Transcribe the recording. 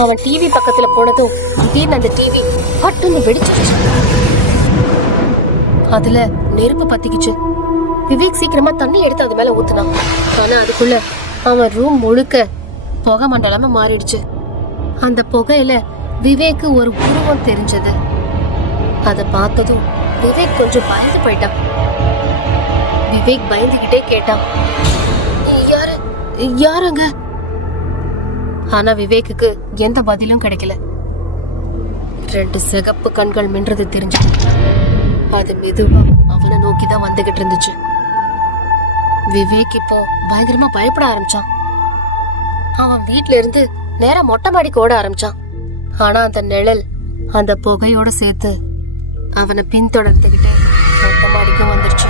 அவன் டிவி பக்கத்துல போனதும் திடீர்னு அந்த டிவி பட்டுன்னு வெடிச்சிருச்சு. அதுல நெருப்பு பத்திக்குச்சு. விவேக் சீக்கிரமா தண்ணி எடுத்து அது மேல ஊத்துனான். ஆனா அதுக்குள்ள அவன் ரூம் முழுக்க புகை மண்டலமா மாறிடுச்சு. அந்த புகையில விவேக்கு ஒரு உருவம் தெரிஞ்சது. அத பார்த்ததும் விவேக் கொஞ்சம் பயந்து போயிட்டான். விவேக் பயந்துகிட்டே கேட்டான், யாரு யாருங்க? ஆனா விவேக்குக்கு எந்த பதிலும் கிடைக்கல. 2 சிகப்பு கண்கள் மின்றது தெரிஞ்சது. அது மெதுவா அவனை நோக்கிதான் வந்துகிட்டு இருந்துச்சு. விவேக் இப்போ பயங்கரமா பயப்பட ஆரம்பிச்சான். அவன் வீட்ல இருந்து நேரா மொட்டை மாடிக்கு ஓட ஆரம்பிச்சான். ஆனா அந்த நிழல் அந்த புகையோட சேர்த்து அவனை பின்தொடர்ந்துகிட்டே மொட்டை மாடிக்கும் வந்துருச்சு.